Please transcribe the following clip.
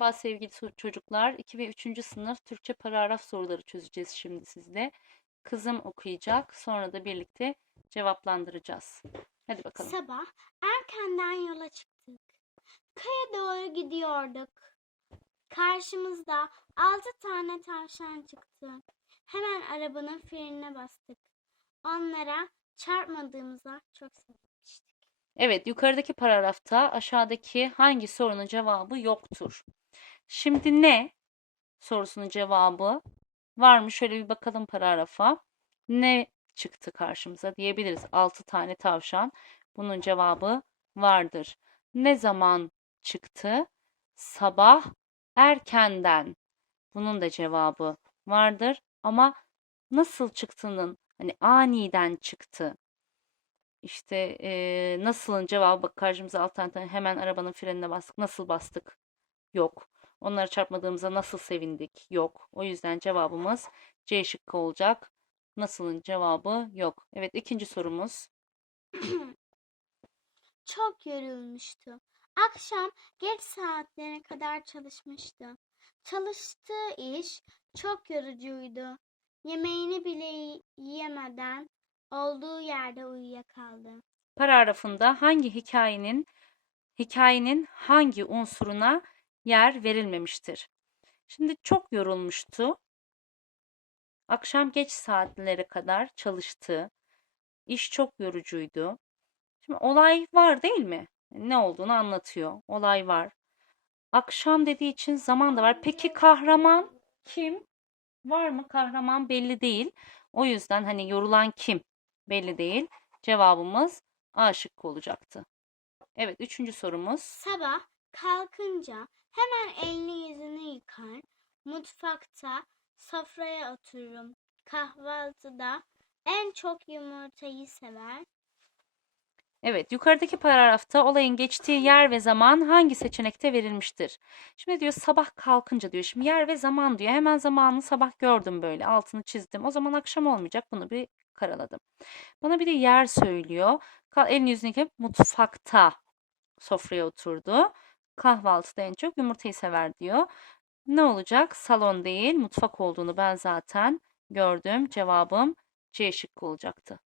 Merhaba sevgili çocuklar. 2 ve 3. sınıf Türkçe paragraf soruları çözeceğiz şimdi sizle. Kızım okuyacak. Sonra da birlikte cevaplandıracağız. Hadi bakalım. Sabah erkenden yola çıktık. Köye doğru gidiyorduk. Karşımızda altı tane tavşan çıktı. Hemen arabanın frenine bastık. Onlara çarpmadığımıza çok sevinmiştik. Evet, yukarıdaki paragrafta aşağıdaki hangi sorunun cevabı yoktur? Şimdi ne sorusunun cevabı var mı? Şöyle bir bakalım paragrafa. Ne çıktı karşımıza diyebiliriz. 6 tane tavşan. Bunun cevabı vardır. Ne zaman çıktı? Sabah erkenden. Bunun da cevabı vardır. Ama nasıl çıktığının hani aniden çıktı. İşte eee nasılın cevabı karşımıza alt tane tane hemen arabanın frenine bastık. Nasıl bastık? Yok. Onlara çarpmadığımıza nasıl sevindik? Yok. O yüzden cevabımız C şıkkı olacak. Nasılın cevabı yok. Evet ikinci sorumuz. Çok yorulmuştu. Akşam geç saatlere kadar çalışmıştı. Çalıştığı iş çok yorucuydu. Yemeğini bile yiyemeden olduğu yerde uyuyakaldı. Paragrafında hangi hikayenin hikayenin hangi unsuruna yer verilmemiştir? Şimdi çok yorulmuştu. Akşam geç saatlere kadar çalıştı. İş çok yorucuydu. Şimdi olay var değil mi? Ne olduğunu anlatıyor. Olay var. Akşam dediği için zaman da var. Peki kahraman kim? Var mı? Kahraman belli değil. O yüzden hani yorulan kim? Belli değil. Cevabımız A şıkkı olacaktı. Evet, üçüncü sorumuz. Sabah kalkınca hemen elini yüzünü yıkar. Mutfakta sofraya otururum. Kahvaltıda en çok yumurtayı sever. Evet, yukarıdaki paragrafta olayın geçtiği yer ve zaman hangi seçenekte verilmiştir? Şimdi diyor sabah kalkınca diyor. Şimdi yer ve zaman diyor. Hemen zamanını sabah gördüm böyle. Altını çizdim. O zaman akşam olmayacak. Bunu bir karaladım. Bana bir de yer söylüyor. Elini yüzünü yıkayıp mutfakta sofraya oturdu. Kahvaltıda en çok yumurtayı sever diyor. Ne olacak? Salon değil, mutfak olduğunu ben zaten gördüm. Cevabım C şıkkı olacaktı.